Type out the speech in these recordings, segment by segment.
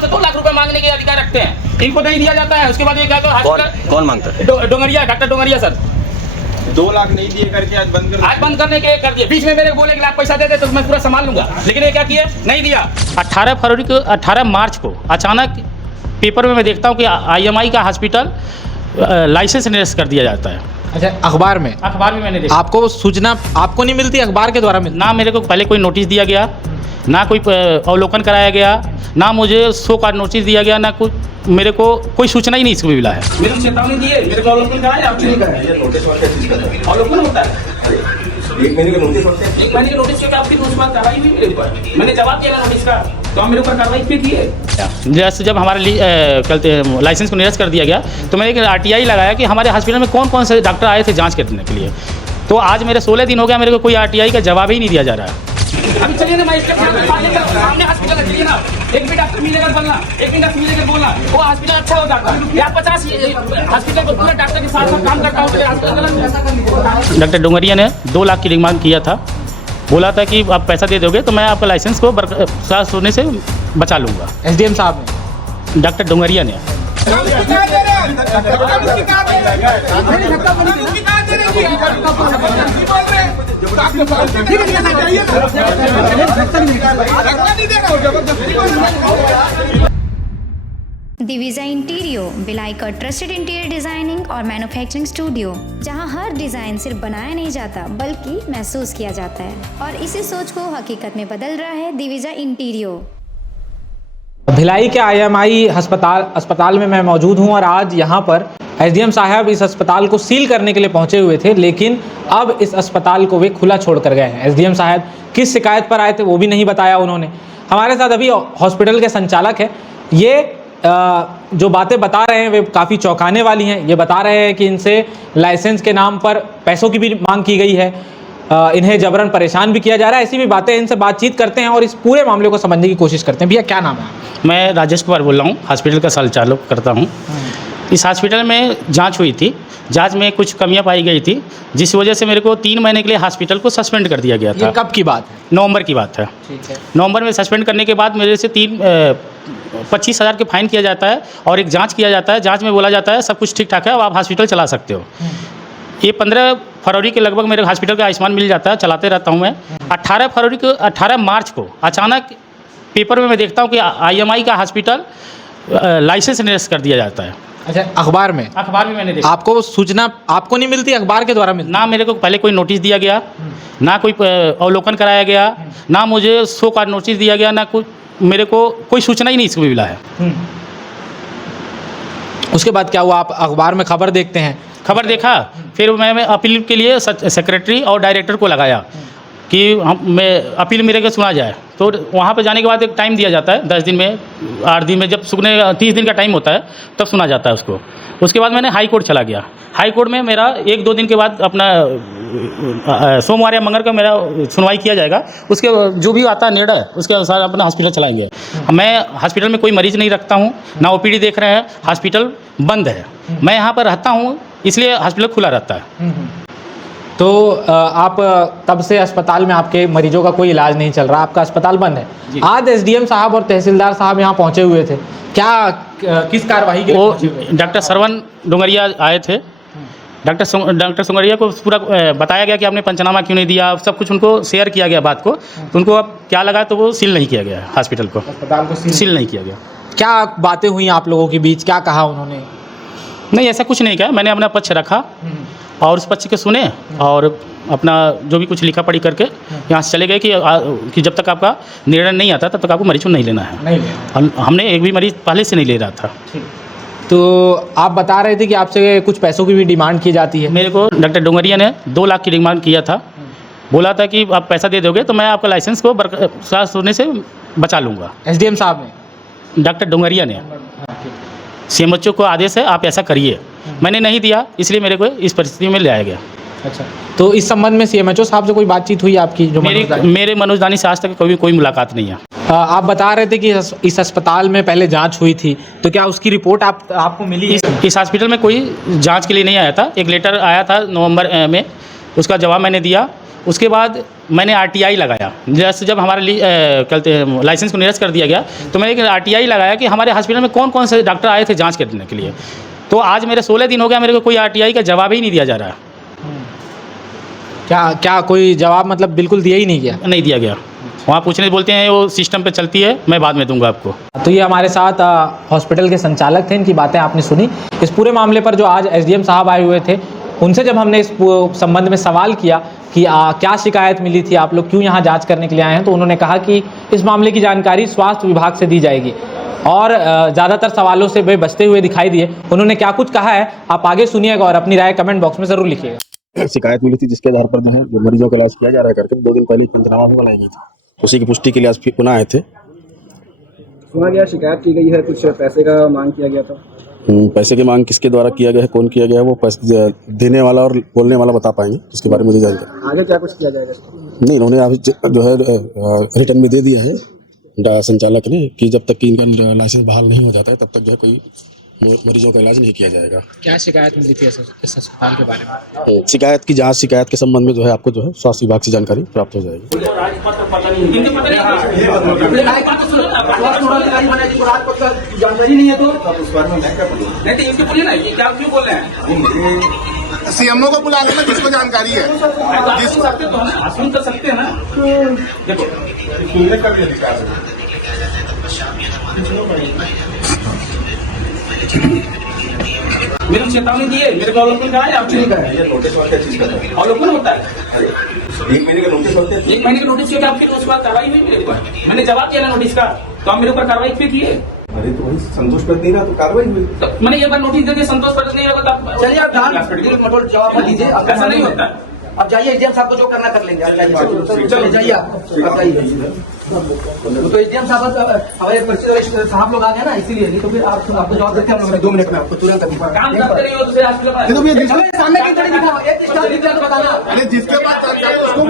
से 2 लाख रुपए मांगने के अधिकार रखते हैं, इनको नहीं दिया जाता है। उसके बाद ये क्या कौन मांगता है? डोंगरिया, डॉक्टर डोंगरिया सर 2 लाख नहीं दिए करके आज बंद करने के कर दिए। बीच में मेरे बोले 1 लाख पैसा दे दे तो मैं पूरा संभाल लूंगा, लेकिन ये क्या किए, नहीं दिया। 18 फरवरी को 18 मार्च को अचानक पेपर में मैं देखता हूँ कि IMI का हॉस्पिटल लाइसेंस निरस्त कर दिया जाता है। अच्छा, अखबार में मैंने देखा। आपको सूचना आपको नहीं मिलती, अखबार के द्वारा मिलती? ना मेरे को पहले कोई नोटिस दिया गया, ना कोई अवलोकन कराया गया, ना मुझे शो कार्ड नोटिस दिया गया, ना कुछ मेरे को कोई सूचना ही नहीं इसको मिला है। मेरे को चेतावनी दी है, मेरे को अवलोकन कराया, आपने नहीं कराया। नोटिस अवलोकन होता है 1 महीने का नोटिस होता है। 1 महीने का नोटिस के आपकी उसके बाद कार्रवाई हुई मेरे ऊपर, मैंने जवाब दिया नोटिस का, तो हम मेरे ऊपर कार्रवाई क्यों की है? जैसे जब हमारे लाइसेंस को निरस्त कर दिया गया तो मैंने एक RTI लगाया कि हमारे हॉस्पिटल में कौन कौन से डॉक्टर आए थे जांच करने के लिए। तो आज मेरे 16 दिन हो गया, मेरे को कोई RTI का जवाब ही नहीं दिया जा रहा है। अभी चलिए ना, सामने हॉस्पिटल है, चलिए ना, एक भी डॉक्टर मिलेगा बोलना, एक भी डॉक्टर मिलेगा बोलना, वो हॉस्पिटल अच्छा हो जाता है। या 50 हॉस्पिटल को पूरा डॉक्टर के साथ काम करता हूँ। डॉक्टर डोंगरिया ने 2 लाख की डिमांड किया था, बोला था कि आप पैसा दे दोगे तो मैं आपका लाइसेंस को बरकरार होने से बचा लूँगा। SDM साहब ने, डॉक्टर डोंगरिया ने। दिविजा इंटीरियो भिलाई का ट्रस्टेड इंटीरियर डिजाइनिंग और मैन्युफैक्चरिंग स्टूडियो, जहां हर डिजाइन सिर्फ बनाया नहीं जाता बल्कि महसूस किया जाता है, और इसी सोच को हकीकत में बदल रहा है दिविजा इंटीरियो। भिलाई के IMI अस्पताल में मैं मौजूद हूं और आज यहां पर SDM साहब इस अस्पताल को सील करने के लिए पहुंचे हुए थे, लेकिन अब इस अस्पताल को वे खुला छोड़ कर गए हैं। SDM साहब किस शिकायत पर आए थे वो भी नहीं बताया उन्होंने। हमारे साथ अभी हॉस्पिटल के संचालक है, ये जो बातें बता रहे हैं वे काफ़ी चौंकाने वाली हैं। ये बता रहे हैं कि इनसे लाइसेंस के नाम पर पैसों की भी मांग की गई है, इन्हें जबरन परेशान भी किया जा रहा है। ऐसी भी बातें, इनसे बातचीत करते हैं और इस पूरे मामले को समझने की कोशिश करते हैं। भैया क्या नाम है? मैं राजेश कुमार बोल रहा हूँ, हॉस्पिटल का संचालक करता हूँ। इस हॉस्पिटल में जांच हुई थी, जांच में कुछ कमियां पाई गई थी, जिस वजह से मेरे को 3 महीने के लिए हॉस्पिटल को सस्पेंड कर दिया गया था। ये कब की बात है? नवंबर की बात है। ठीक है। नवंबर में सस्पेंड करने के बाद मेरे से 25,000 के फाइन किया जाता है और एक जांच किया जाता है। जांच में बोला जाता है सब कुछ ठीक ठाक है, अब आप हॉस्पिटल चला सकते हो। ये 15 फरवरी के लगभग मेरे हॉस्पिटल का आयुष्मान मिल जाता है, चलाते रहता हूँ मैं। 18 मार्च को अचानक पेपर में मैं देखता हूँ कि IMI का हॉस्पिटल लाइसेंस निरस्त कर दिया जाता है। अच्छा, अखबार में मैंने देखा। आपको सूचना आपको नहीं मिलती, अखबार के द्वारा मिलती? ना मेरे को पहले कोई नोटिस दिया गया, ना कोई अवलोकन कराया गया, ना मुझे शो कार्ड नोटिस दिया गया, ना कुछ मेरे को कोई सूचना ही नहीं इसको मिला है। उसके बाद क्या हुआ? आप अखबार में खबर देखते हैं? खबर देखा, फिर मैं अपील के लिए सेक्रेटरी और डायरेक्टर को लगाया कि मैं अपील मेरे को सुना जाए। तो वहाँ पे जाने के बाद एक टाइम दिया जाता है 10 दिन में, 8 दिन में, जब सुनने 30 दिन का टाइम होता है तब सुना जाता है उसको। उसके बाद मैंने हाई कोर्ट चला गया। हाई कोर्ट में मेरा 1-2 दिन के बाद अपना सोमवार या मंगल का मेरा सुनवाई किया जाएगा। उसके जो भी आता है निर्णय उसके अनुसार अपना हॉस्पिटल चलाएंगे। मैं हॉस्पिटल में कोई मरीज़ नहीं रखता हूँ, ना OPD देख रहे हैं, हॉस्पिटल बंद है। मैं यहाँ पर रहता हूँ इसलिए हॉस्पिटल खुला रहता है। तो आप तब से अस्पताल में आपके मरीजों का कोई इलाज नहीं चल रहा, आपका अस्पताल बंद है। आज SDM साहब और तहसीलदार साहब यहाँ पहुँचे हुए थे, क्या किस कार्रवाई के लिए पहुंचे हुए? डॉक्टर श्रवण डोंगरिया आए थे। डॉक्टर डोंगरिया को पूरा बताया गया कि आपने पंचनामा क्यों नहीं दिया, सब कुछ उनको शेयर किया गया बात को। तो उनको अब क्या लगा तो वो सील नहीं किया गया हॉस्पिटल को, अस्पताल को सील नहीं किया गया। क्या बातें हुई आप लोगों के बीच, क्या कहा उन्होंने? नहीं, ऐसा कुछ नहीं कहा। मैंने अपना पक्ष रखा और उस पक्ष के सुने और अपना जो भी कुछ लिखा पढ़ी करके यहाँ से चले गए कि जब तक आपका निर्णय नहीं आता तब तक आपको मरीज को नहीं लेना है। हमने एक भी मरीज पहले से नहीं ले रहा था। तो आप बता रहे थे कि आपसे कुछ पैसों की भी डिमांड की जाती है। मेरे को डॉक्टर डोंगरिया ने 2 लाख की डिमांड किया था, बोला था कि आप पैसा दे दोगे तो मैं आपका लाइसेंस को बरकरार होने से बचा लूँगा। SDM साहब ने, डॉक्टर डोंगरिया ने, CMHO को आदेश है आप ऐसा करिए। मैंने नहीं दिया, इसलिए मेरे को इस परिस्थिति में ले आया गया। अच्छा, तो इस संबंध में CMHO साहब से कोई बातचीत हुई आपकी? जो मेरे मनोज दानी से आज तक कोई मुलाकात नहीं है। आप बता रहे थे कि इस अस्पताल में पहले जांच हुई थी, तो क्या उसकी रिपोर्ट आपको मिली? इस हॉस्पिटल में कोई जांच के लिए नहीं आया था। एक लेटर आया था नवंबर में, उसका जवाब मैंने दिया उसके बाद मैंने RTI लगाया। जैसे जब हमारा लाइसेंस को निरस्त कर दिया गया तो मैंने एक RTI लगाया कि हमारे हॉस्पिटल में कौन कौन से डॉक्टर आए थे जांच करने के लिए। तो आज मेरे 16 दिन हो गया, मेरे को कोई RTI का जवाब ही नहीं दिया जा रहा। क्या कोई जवाब मतलब बिल्कुल दिया ही नहीं गया? नहीं दिया गया। वहाँ पूछने बोलते हैं वो सिस्टम पे चलती है, मैं बाद में दूंगा आपको। तो ये हमारे साथ हॉस्पिटल के संचालक थे, इनकी बातें आपने सुनी। इस पूरे मामले पर जो आज SDM साहब आए हुए थे, उनसे जब हमने इस संबंध में सवाल किया कि क्या शिकायत मिली थी, आप लोग क्यों यहाँ जांच करने के लिए आए हैं, तो उन्होंने कहा कि इस मामले की जानकारी स्वास्थ्य विभाग से दी जाएगी। और ज़्यादातर सवालों से वे बचते हुए दिखाई दिए। उन्होंने क्या कुछ कहा है आप आगे सुनिएगा और अपनी राय कमेंट बॉक्स में ज़रूर लिखिएगा। शिकायत मिली थी जिसके आधार पर जो है मरीजों का इलाज किया जा रहा है करके 2 दिन पहले पंचनामा भी बनाई गई थी, उसी की पुष्टि के लिए आज फिर पुनः आए थे। सुना गया शिकायत की गई है, कुछ पैसे का मांग किया गया था। पैसे की मांग किसके द्वारा किया गया है, कौन किया गया है, वो पैसे देने वाला और बोलने वाला बता पाएंगे, उसके बारे में मुझे जानकारी आगे क्या कुछ किया जाएगा? नहीं। इन्होंने अभी जो है रिटर्न में दे दिया है संचालक ने कि जब तक कि इनका लाइसेंस बहाल नहीं हो जाता है तब तक जो है कोई मरीजों का इलाज नहीं किया जाएगा। क्या शिकायत मिली थी इस अस्पताल के बारे में? शिकायत की जांच, शिकायत के संबंध में जो है आपको जो है स्वास्थ्य विभाग से जानकारी प्राप्त हो जाएगी। जानकारी नहीं है तो CMO को बुला लेना जिसको जानकारी है। सुन तो सकते हैं ना। मेरे को चेतावनी दी है, मेरे को अवलोकन कहा है, आपने नहीं कहा है। नोटिस वाला चीज का अवलोकन होता है। 1 महीने का नोटिस होता है। 1 महीने का नोटिस किया आपके उसके बाद कार्रवाई हुई मेरे ऊपर। मैंने जवाब दिया ना नोटिस का, तो आप मेरे ऊपर कार्रवाई क्यों किए? अरे तो वही संतोष प्रद नहीं रहा तो कार्रवाई हुई। तो मैंने एक बार नोटिस दे दिया, संतोष प्रद नहीं होगा तो चलिए आप जवाब मत दीजिए। ऐसा नहीं होता है। अब जाइए SDM साहब को जो करना कर लेंगे। चलो जाइए आप जाइए। तो SDM साहब हमारे परिचित साहब लोग आ गए ना, इसीलिए। नहीं तो फिर आपको जवाब देते हैं हम लोग 2 मिनट में आपको तुरंत काम करते नहीं हो दूसरे हॉस्पिटल सामने की तरह दिखाओ, एक स्टाफ दिख जाए तो बताना। अरे जिसके पास उसको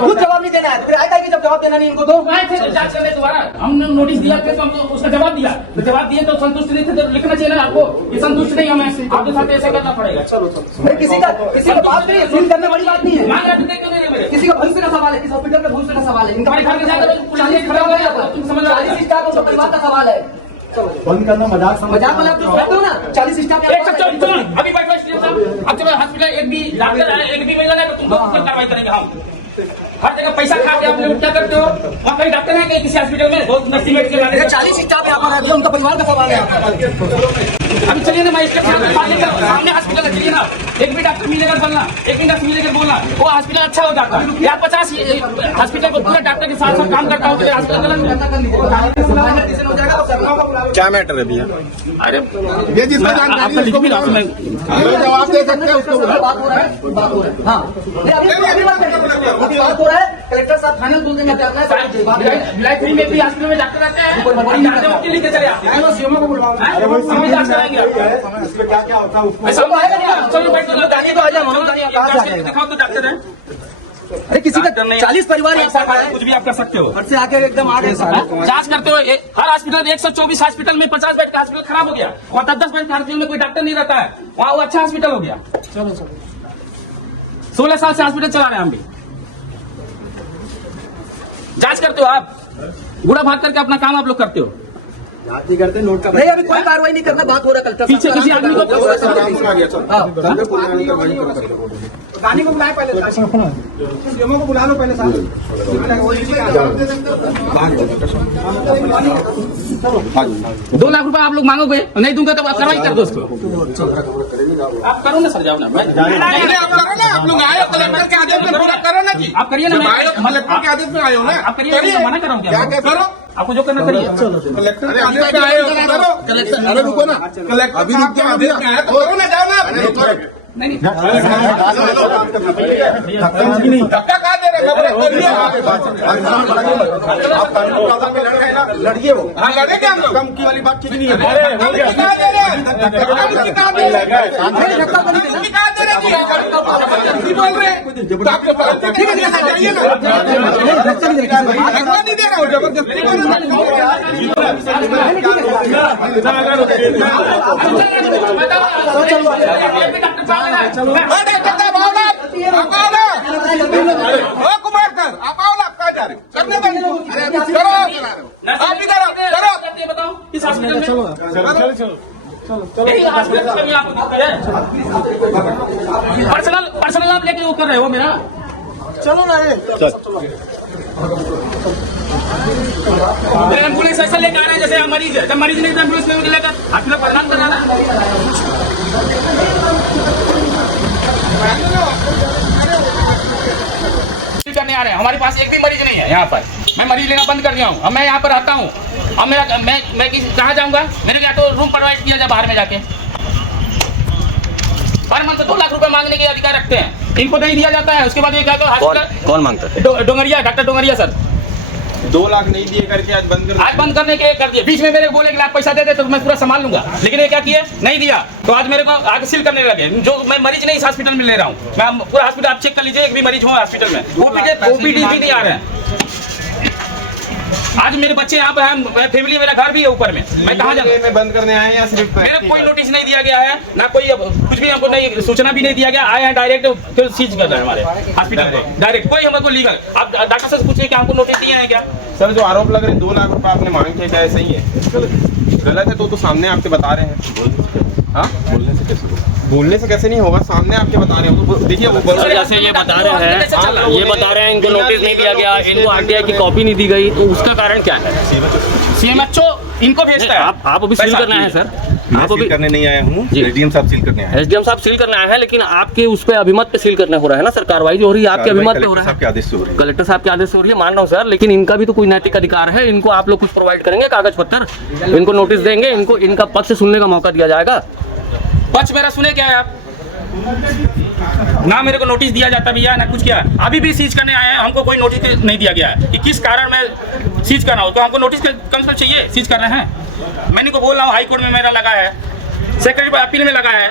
खुद जवाब नहीं देना है, फिर आएगा कि जब जवाब देना नहीं इनको तो जांच करने दोबारा हमने नोटिस दिया थे तो हमको उसका जवाब दिया, तो जवाब दिए तो संतुष्ट नहीं थे तो लिखना चाहिए ना आपको ये संतुष्ट नहीं हमें, आपके साथ ऐसा करना पड़ेगा। किसी का बात नहीं है, सील करने वाली बात नहीं है। मांग रखते क्यों नहीं है मेरे? किसी का भविष्य का सवाल है, किस हॉस्पिटल का भविष्य का सवाल है। इनका घर में जाकर पुलिस खड़ा हो गया तुम समझ रहे हो? 40 स्टाफ उनका परिवार का सवाल है। बंद करना मजाक मजाक वाला आप समझते हो ना? 40 स्टाफ अभी बैठ साहब, अब जब हॉस्पिटल एक भी डॉक्टर है, एक भी महिला है तो तुमको कार्रवाई करेंगे हम। हर जगह पैसा खा के आप लोग क्या करते हो? वहाँ कहीं डॉक्टर है कहीं किसी हॉस्पिटल में बहुत नसीबेट के लाने 40 स्टाफ यहाँ पर है, उनका परिवार का सवाल है। अभी चलिए ना मजिस्ट्रेट सामने हॉस्पिटल है, चलिए ना। एक भी डॉक्टर मिलेगा बोलना, एक भी डॉक्टर मिलेगा बोलना, वो हॉस्पिटल अच्छा हो जाता है। या 50 हॉस्पिटल को पूरे डॉक्टर के साथ साथ काम करता हूँ क्या मैटर है भैया? अरे ये जिसका जानकारी है उसको बुलाओ। जवाब दे सकते हैं उसको बुलाओ। बात हो रहा है। हाँ बात हो रहा है। कलेक्टर साहब फाइनल बोल देंगे बिलाईपुर में भी हॉस्पिटल में डॉक्टर आते हैं, लेके चले आते हैं। सीएमओ को बुलाओ। जांच कराएंगे इसमें क्या क्या होता है उसको ऐसा चलो बैठ जानिए तो आ जाए मनोज जानिए, कहाँ से आ जाएगा? दिखाओ तो डॉक्टर है। अरे किसी का 40 परिवार एक साथ आए, कुछ भी आप कर सकते हो। घर से आके एकदम आ गए सारे। जांच करते हो हर हॉस्पिटल 124 हॉस्पिटल में 50 बेड का हॉस्पिटल खराब हो गया, वहाँ 10 बेड का हॉस्पिटल में कोई डॉक्टर नहीं रहता है, वहाँ वो अच्छा हॉस्पिटल हो गया। चलो 16 साल से हॉस्पिटल चला रहे हैं हम भी। जांच करते हो आप, बुरा भाग करके अपना काम आप लोग करते हो। जाति करते नोट का नहीं, अभी कोई कार्रवाई नहीं करना, बात हो रहा है कलेक्टर पीछे किसी आदमी को गाड़ी को बुलाए पहले, सीएमओ को बुला लो पहले साहब। 2 लाख रुपए आप लोग मांगोगे, नहीं दूंगा तो आप कार्रवाई कर दो उसको। आप करो ना सर, जाओ ना। आप लोग आए कलेक्टर के आदेश में पूरा करो ना जी। आप करिए ना, कलेक्टर के आदेश में आए हो ना, आप करिए, मना कर रहा हूँ क्या क्या? करो, आपको जो करना करिए। कलेक्टर के आदेश में आए हो तो करो। कलेक्टर अरे रुको ना, कलेक्टर अभी रुक के आदेश में आया तो करो ना, जाओ ना। नहीं धक्का कहाँ दे रहे? लड़िए वो, हाँ लड़ेंगे हम लोग। कम की वाली बात ठीक नहीं है। कहाँ दे रहे हैं? कहाँ दे रहे हैं? आपको ठीक है, जाइए ना। धक्का नहीं दे रहा हूँ, जबरदस्ती डॉक्टर आप आओ ना। ओ कुमारकर, आप आओ ना, आप कहाँ जा रहे हो? करने दो। करो आप भी करो, करो। बताओ किस हॉस्पिटल में? यही हॉस्पिटल से भी आपको दिक्कत है। पर्सनल आप लेके वो कर रहे हो मेरा। चलो ना ये। एम्बुलेंस ऐसा लेकर आ रहे हैं जैसे मरीज है, जब मरीज नहीं तो एम्बुलेंस लेकर हॉस्पिटल बदनाम कर रहा है। करने आ रहे हैं, हमारे पास एक भी मरीज नहीं है यहाँ पर। मैं मरीज लेना बंद कर दिया हूँ। अब मैं यहाँ पर रहता हूँ, अब मेरा मैं कहाँ जाऊँगा? मेरे क्या तो रूम प्रोवाइड किया जाए बाहर में जाके। हर मंथ 2 लाख रुपए मांगने के अधिकार रखते हैं, इनको नहीं दिया जाता है। उसके बाद ये क्या कौन मांगता है? डोंगरिया, डॉक्टर डोंगरिया सर 2 लाख नहीं दिए करके आज बंद करने के कर दिए। बीच में मेरे को बोले 1 लाख पैसा दे दे तो मैं पूरा संभाल लूंगा, लेकिन ये क्या किए? नहीं दिया। तो आज मेरे को आगे सील करने लगे। जो मैं मरीज नहीं इस हॉस्पिटल में ले रहा हूँ, मैं पूरा हॉस्पिटल आप चेक कर लीजिए, एक भी मरीज हो हॉस्पिटल में। ओपीडी भी नहीं आ रहे हैं। आज मेरे बच्चे यहाँ पे हैं, फैमिली, मेरा घर भी है ऊपर में, मैं कहाँ जाऊँ? में बंद करने आए हैं या सिर्फ मेरा कोई नोटिस नहीं दिया गया है, ना कोई कुछ भी हमको नहीं, सूचना भी नहीं दिया गया। आए हैं डायरेक्ट, फिर सीज कर रहे हैं हमारे हॉस्पिटल को डायरेक्ट। कोई हमको लीगल, आप डॉक्टर से पूछिए कि हमको नोटिस दिए हैं क्या? सर जो आरोप लग रहे हैं 2 लाख रुपए आपने मांग किया, क्या सही है? गलत है तो सामने आपके बता रहे हैं। हाँ, बोलने से कैसे नहीं होगा? सामने आपके बता रहे हैं। तो देखिए वो जैसे ये बता रहे हैं इनको नोटिस नहीं दिया गया, इनको आरटीआई की कॉपी नहीं दी गई, तो उसका कारण क्या है? सीएमएचओ इनको भेजता है। आप अभी सील करना है सर? आप अभी करने नहीं आया हूँ, एसडीएम साहब सील करने आए हैं। एसडीएम साहब सील करना है, लेकिन आपके उस पे अभिमत पे सील करने हो रहा है ना सर? कार्रवाई जो हो रही है आपके अभिमत पे हो रहा है, आपके आदेश से हो रही है। कलेक्टर साहब के आदेश से हो रही है, मान रहा हूँ सर, लेकिन इनका भी तो कोई नैतिक अधिकार है। इनको आप लोग कुछ प्रोवाइड करेंगे, कागज पत्तर, इनको नोटिस देंगे, इनको इनका पक्ष सुनने का मौका दिया जाएगा। पक्ष मेरा सुने क्या है आप? ना मेरे को नोटिस दिया जाता भैया, ना कुछ किया। अभी भी सीज करने आए हैं, हमको कोई नोटिस नहीं दिया गया है कि किस कारण मैं सीज करना हो। तो हमको नोटिस कम से चाहिए, सीज कर रहे हैं। मैंने को बोल रहा हूँ, हाई कोर्ट में मेरा लगा है, सेक्रेटरी अपील में लगा है।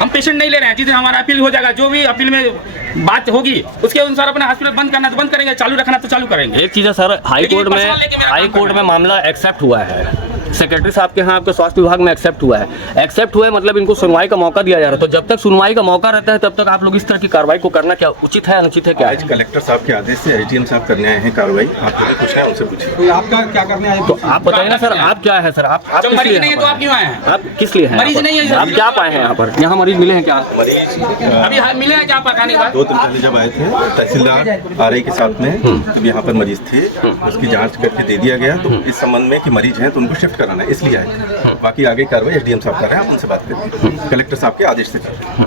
हम पेशेंट नहीं ले रहे हैं, जिस दिन हमारा अपील हो जाएगा, जो भी अपील में बात होगी उसके अनुसार अपना हॉस्पिटल बंद करना तो बंद करेंगे, चालू रखना तो चालू करेंगे। एक चीज़ है सर, हाई कोर्ट में मामला एक्सेप्ट हुआ है, सेक्रेटरी साहब के यहाँ आपके स्वास्थ्य विभाग में एक्सेप्ट हुआ है। एक्सेप्ट हुआ है मतलब इनको सुनवाई का मौका दिया जा रहा है। तो जब तक सुनवाई का मौका रहता है तब तक आप लोग इस तरह की कार्रवाई को करना क्या उचित है, अनुचित है? क्या आज कलेक्टर साहब के आदेश से एसडीएम साहब करने आए हैं कार्रवाई। आप जो भी पूछ रहे हैं उनसे पूछिए। आपका क्या करने आए? तो आप बताइए ना सर, आप क्या है सर? आप मरीज नहीं है तो आप क्यों आए हैं? आप किस लिए हैं? मरीज नहीं है, आप क्या पाए हैं यहाँ पर? यहाँ मरीज मिले हैं क्या? अभी मिले हैं क्या आप आने के बाद? 2 दिन पहले जब आए थे तहसीलदार आरआई के साथ में, जब यहाँ पर मरीज थे, उसकी जांच करके दे दिया गया। तो इस संबंध में कि मरीज हैं तो उनको शिफ्ट कराना है, इसलिए आए। बाकी आगे कार्रवाई एसडीएम साहब कर रहे हैं, आप उनसे बात करें, कलेक्टर साहब के आदेश से कर रहे हैं।